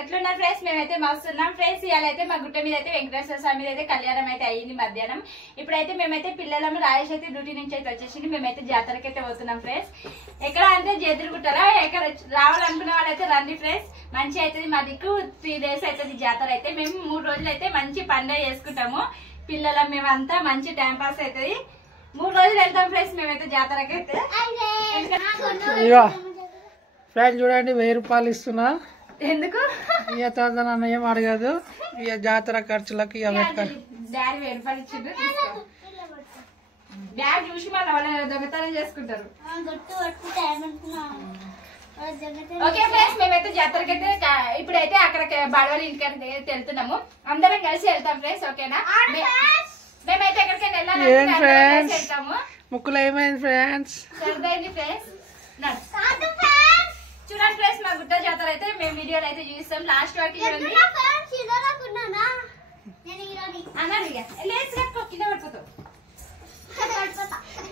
ఎట్లున్నారు ఫ్రెండ్స్? మేమైతే మస్తున్నాం ఫ్రెండ్స్. ఇవాళ అయితే మా గుట్ట మీద అయితే వెంకటేశ్వర స్వామి మీద అయితే కళ్యాణం అయితే అయ్యింది మధ్యాహ్నం. ఇప్పుడైతే మేమైతే పిల్లలము రాజేష్ అయితే డ్యూటీ నుంచి అయితే వచ్చేసింది. మేమైతే జాతరకి అయితే పోతున్నాం ఫ్రెండ్స్. ఎక్కడ అంటే జేదిరిగుట్టరా, ఎక్కడ రావాలనుకునే వాళ్ళైతే రండి ఫ్రెండ్స్. మంచి అవుతుంది. మా దిక్కు 3 days అవుతుంది జాతర అయితే. మేము 3 రోజులు అయితే మంచి పండుగ చేసుకుంటాము. పిల్లలం మేమంతా మంచి టైం పాస్ అవుతుంది. 3 రోజులు వెళ్తాం ఫ్రెండ్స్ మేమైతే జాతరకి అయితే. ఫ్రెండ్స్ చూడండి 1000 రూపాయలు ఇస్తున్నా. ఎందుకు ఇక తర్వాత నన్ను ఏం అడగదు. ఇక జాతర ఖర్చులకి డాడీ 1000 రూపాయలు ఇచ్చిండు. బ్యాగ్ చూసి మన వాళ్ళ దొంగతనం చేసుకుంటారు. ఓకే ఫ్రెండ్స్, మేమైతే జాతరకి అయితే ఇప్పుడైతే అక్కడ బడవల ఇంటికి వెళ్తున్నాము. అందరం కలిసి వెళ్తాం ఫ్రెండ్స్. ఓకేనా? మేమైతే ఎక్కడికైనా వెళ్ళాలి వెళ్తాము. ముక్కులు ఏమైంది ఫ్రెండ్స్? సరిపోయింది ఫ్రెండ్స్. చూడండి ఫ్రెండ్స్, మా గుట్ట జాతర అయితే మేము వీడియోలో అయితే చూస్తాం. లాస్ట్ వరకు చూడండి.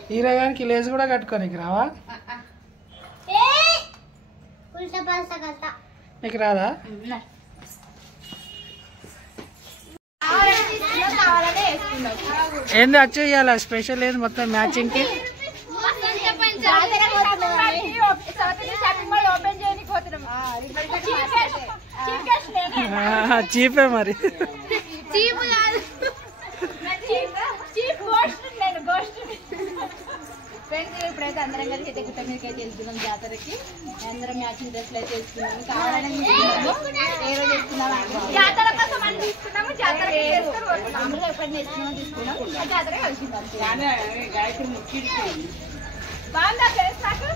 హీరో గారికి లేజ్ కూడా కట్టుకోనికి రావా? నీకు రాదా? ఏంది వచ్చి ఇవ్వాల స్పెషల్ ఏంది మొత్తం మ్యాచింగ్ కి? చీపే మరి. ఇప్పుడైతే అందరం కలిసి అయితే గుట్ట మీదకి అయితే వెళ్తున్నాం జాతరకి. అందరం మ్యాచింగ్ డ్రెస్లు అయితే వేసుకున్నాము. కావాలని ఏ రోజు వేసుకున్నాము జాతర కోసం అని తీసుకున్నాము. జాతర అందరూ ఎప్పుడైనా వేసుకున్నామో తీసుకున్నాం. జాతర కలిసిందాం. బాగుందా ఫ్రెండ్స్? నాకు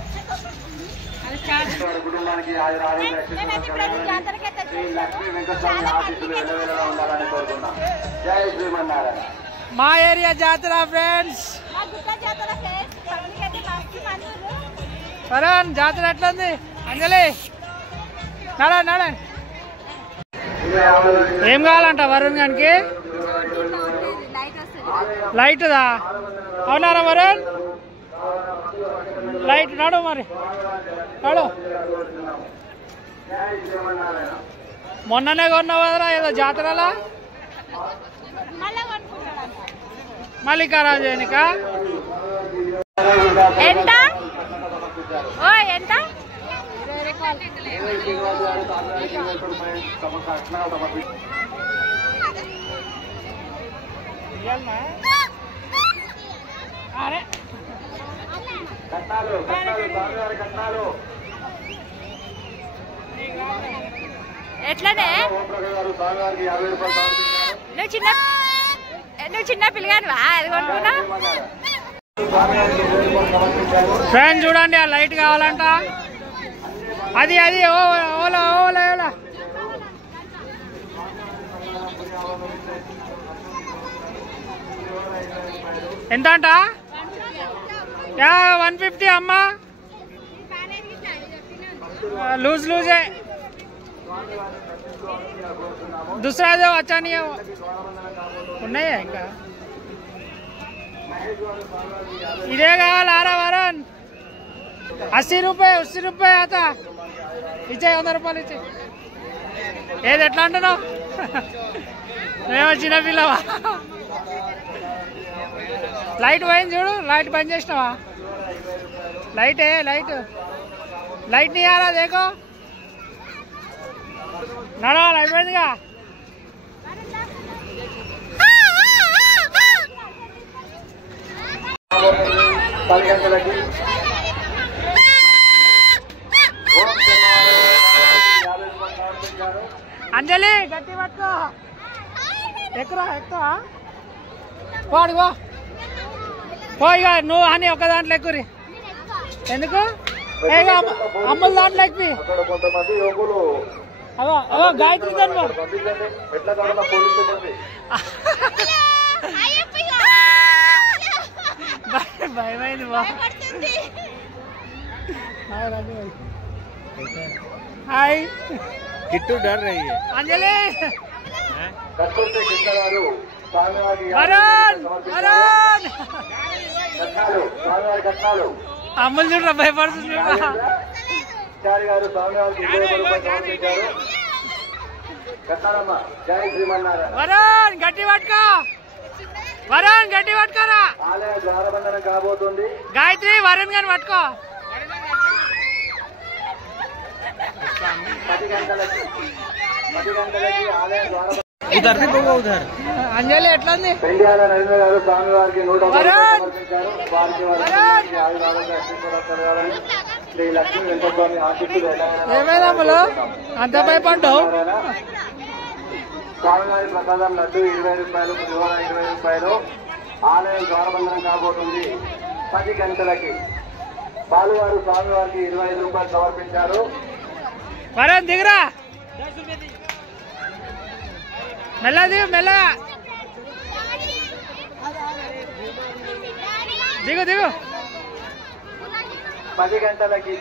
మా ఏరియా జాతర ఫ్రెండ్స్. వరుణ్ జాతర ఎట్లుంది? అంజలి నడ ఏం కావాలంట వరుణ్ గారికి? లైట్ దా? అవునారా వరుణ్? లైట్ నడు మరి నడు. మొన్ననే కొన్నావు కదరా ఏదో జాతరలా? మళ్ళీ ఖరాబ్ చేయనిక? ఎంత? ఓ ఎంత? అరే ఎట్లనే? నువ్వు చిన్న పిల్లగానివా? అది కొనుక్కున్నా. ఫ్రెండ్ చూడండి, ఆ లైట్ కావాలంట. అది ఓలా ఓలా ఓలా. ఎంత అంట? 150 అమ్మా. लूज है दूसरा जो अच्छा नहीं है नहीं है इनका इधे कावाला वरुण 80 रुपये आता इचे 100 రూపాయలు ఇచ్చే. ఏది ఎట్లా అంటున్నావు? మేము చిన్న పిల్లవా? లైట్ పోయింది చూడు. లైట్ బంద్ చేసినావా? लाइट है लाइट नहीं आ रहा देखो. नाड़ा लाइट बंद का. अंजलि गट्टी पट्टो ఎక్కురా ఎక్కువ వాడుగో పోయిగా నువ్వు అని ఒక దాంట్లో ఎక్కురి. ఎందుకు అమ్మల దాంట్లో ఎక్కువ అదో అదో గాయత్రి దాంట్లో భయమైంది. హాయ్ किट्टू डर रही है अंजलि वरुण वरुण అమ్ములు చూడరా భయపడుతుంది. జై శ్రీమన్నారాయణ. వరుణ్ గట్టి పట్టుకో, వరుణ్ గట్టి పట్టుకోరా. ఆలయ ద్వారబంధనం కాబోతుంది. గాయత్రి వరుణ్ గాని పట్టుకో. 10 గంటలకి ఆలయ ద్వారబంధనం. అంజలి ఎట్లుంది? పెండ్యాల నరేంద్ర గారు స్వామి వారికి 100 సమర్పించారు. వారికి శ్రీ లక్ష్మీ వెంకటస్వామి ఆశీస్సులు ఏమైందమ్ములు అంత భయపడ్డావు? స్వామివారి ప్రసాదం లడ్డు 20 రూపాయలు, పులిహోర 20 రూపాయలు. ఆలయం ద్వారబంధనం కాబోతుంది 10 గంటలకి. బాలువారు స్వామివారికి 25 రూపాయలు సమర్పించారు. వరుణ్ దిగురా, మెల్ల దిగు, మెల్ల దిగు దిగు. 10 గంటలకి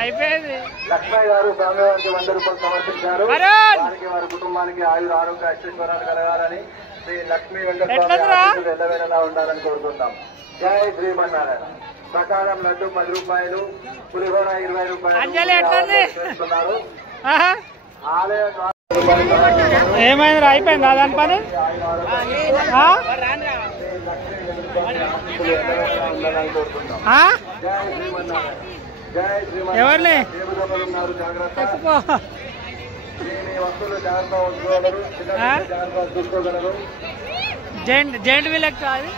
అయిపోయింది. లక్ష్మయ్య గారు స్వామివారికి 100 రూపాయలు సమర్పించారు. వరుణ్! వారికి వారి కుటుంబానికి ఆయుర ఆరోగ్య అష్టైశ్వర్యాలు కలగాలని శ్రీ లక్ష్మీ వెంకటస్వామి ఎట్లుందిరా? ఆశీస్సులు ఎల్లవేళలా ఉండాలని కోరుకుంటాం. జై శ్రీమన్నారాయణ. ప్రసాదం లడ్డు 10 రూపాయలు, పులిహోర 20 రూపాయలు. అంజలి ఎట్లుంది? చేస్తున్నారు. ఆహా. ఆలయ ఏమైందిరా, అయిపోయిందా దాని పని? ఆ? ఉండాలని కోరుకుంటాం. ఆ? జై శ్రీమన్నారాయణ. జై శ్రీమన్నారాయణ. ఎవరిని? దేవుడు ఉన్నారు, జాగ్రత్త. ఎక్కువ. మీ వస్తువులు జాగ్రత్త ఉంచుకోగలరు, చిన్న జాగ్రత్త చూసుకోగలరు. జైంట్ వీల్ ఎక్కువ అది.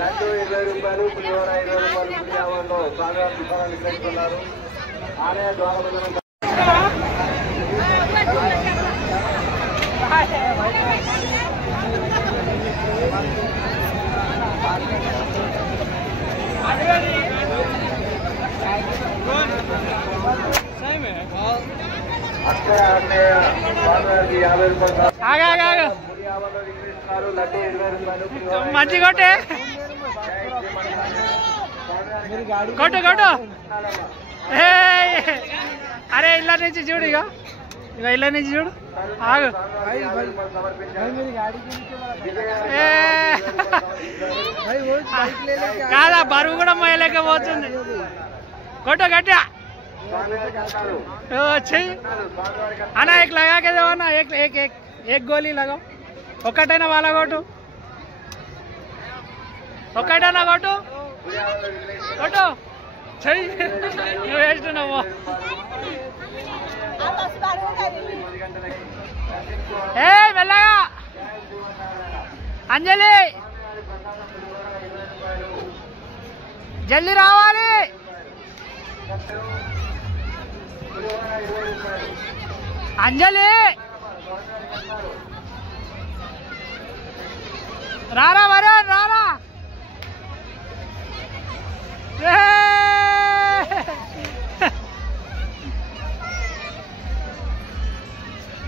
లడ్డు 20 రూపాయలు, పులిహోర 20 రూపాయలు. పులిహోరలో స్వామివారి దుకాణాలు విక్రయిస్తున్నారు. ఆలయ ద్వారబంధనం అక్షయ అన్నయ్య స్వామివారికి 50 రూపాయలు. ఆగా ఆగా ఆగా. పులిహోరలో విక్రయిస్తున్నారు. లడ్డు 20 రూపాయలు, పులిహోర మంచి కొట్టే, కొట్టు కొట్టు. ఏయ్! అరే ఇళ్ళ నుంచి చూడు, ఇక ఇక ఇళ్ళ నుంచి చూడు. ఆగు. ఏ! కాదా, బరువు కూడా మోయలేకపోతుంది. కొట్టు గట్టిగా. చెయ్యి అన్నా, एक लगा के दो ना, एक गोली लगाओ. ఒక్కటైనా వాళ్ళ కొట్టు, ఒక్కటైనా కొట్టు, కొట్టు. చెయ్యి, నువ్వు వేస్తున్నావు. ఏ మెల్లగా అంజలి, జల్దీ రావాలి. అంజలి రారా వరుణ్, రారా.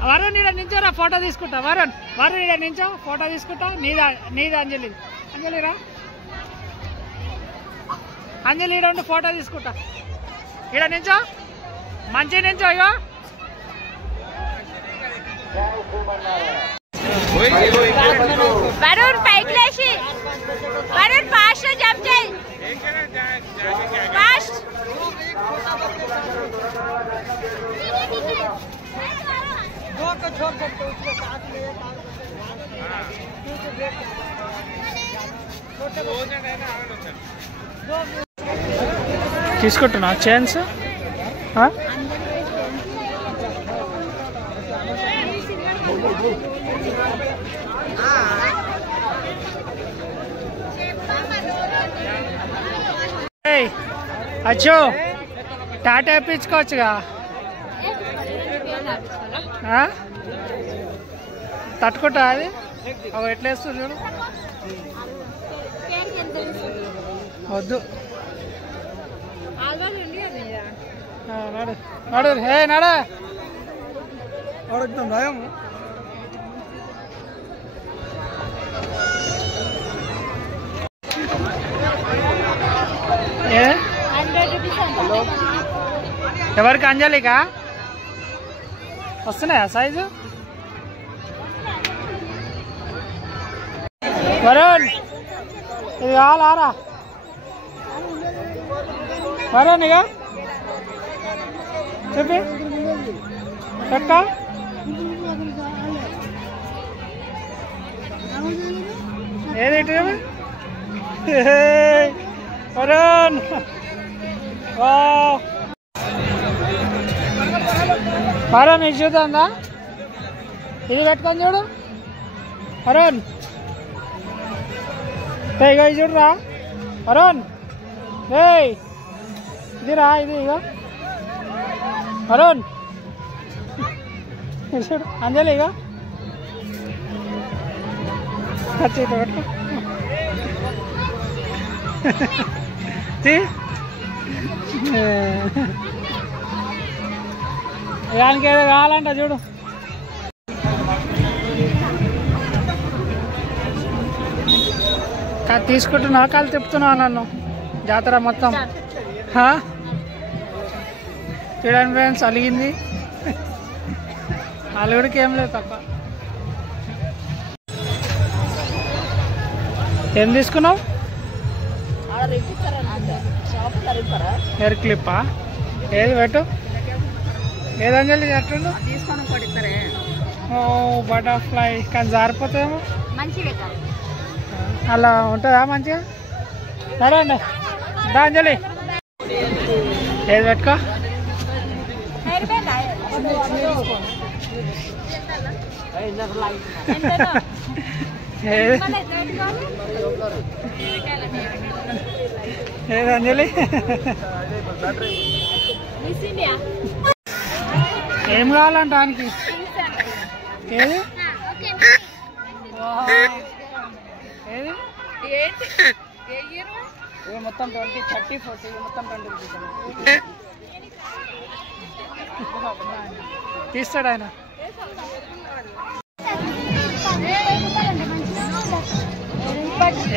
వరుణ్ ఈడ నించోరా, ఫోటో తీసుకుంటా. వరుణ్ ఈడ నించో, ఫోటో తీసుకుంటా. నీదా అంజలి. అంజలి రా, అంజలి ఈడ ఉండి ఫోటో తీసుకుంటా. ఈడ నించో, మంచి నించో. ఇగో వరుణ్ పైకి లేచి, వరుణ్ ఫాస్ట్ జంప్ చేయి, ఫాస్ట్. తీసుకుంటున్నా ఛాన్స్. అచ్చో టాటా ఇప్పించుకోవచ్చుగా. తట్టుకుంటా అది. అవి ఎట్లా వేస్తుంది చూడు. వద్దు, నడు నడు. హే నడు. ఎవరికి? అంజలికా వస్తున్నాయా సైజు? వరుణ్ ఇది కావాలారా? వరుణ్ ఇక చెప్పి ఎక్క ఏది వరుణ్ వరుణ్ ఇది చూద్దా ఇది పెట్టుకొని చూడు వరుణ్ ఇక ఇది చూడరా వరుణ్ ఇది రా ఇది ఇక వరుణ్ చూడు అంజలి ఇక చేత పట్టుకో దానికి ఏదో కావాలంట చూడు తీసుకుంటున్నావు కాలు తిప్పుతున్నావు నన్ను జాతర మొత్తం చూడండి ఫ్రెండ్స్ అలిగింది అలుగుడికి ఏం లేదు తప్ప ఏం తీసుకున్నావు హెయిర్ క్లిప్పా ఏది పెట్టు ఏదంజలి ఎట్లుండు ఓ బటర్ఫ్లై కానీ జారిపోతుందేమో అలా ఉంటుందా మంచిగా సరే అండి దా అంజలి ఏది పెట్టుకో ఏది అంజలి ఏం కావాలంట దానికి ఏది ఏది మొత్తం 20, 30, 40 మొత్తం 20 రూపీస్ తీస్తాడు ఆయన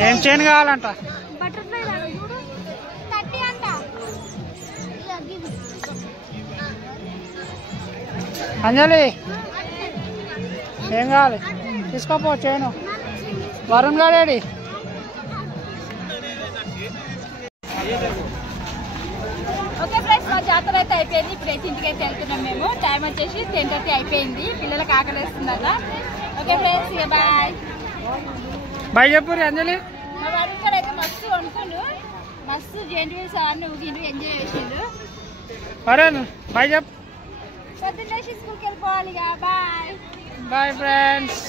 ఏం చైన్ కావాలంట అంజలి ఏం కావాలి తీసుకోపో చైను వరుణ్ గాడేడి ఓకే ఫ్రెండ్స్ మా జాతర అయితే అయిపోయింది ఇప్పుడైతే ఇంటికి అయితే వెళ్తున్నాం మేము టైం వచ్చేసి 10:30 అయిపోయింది పిల్లలకు ఆకలిస్తుందట ఓకే ఫ్రెండ్స్ బాయ్ బాయ్ చెప్పు అంజలి మా వాడి ఇక్కడ అయితే మస్తు వండుకుండు మస్తు జెంట్ వీల్స్ అవన్నీ ఊగిండు ఎంజాయ్ చేసిండు వరుణ్ బాయ్ చెప్పు పొద్దున్నేసి స్కూల్కి వెళ్ళిపోవాలి ఇక బాయ్ బాయ్ ఫ్రెండ్స్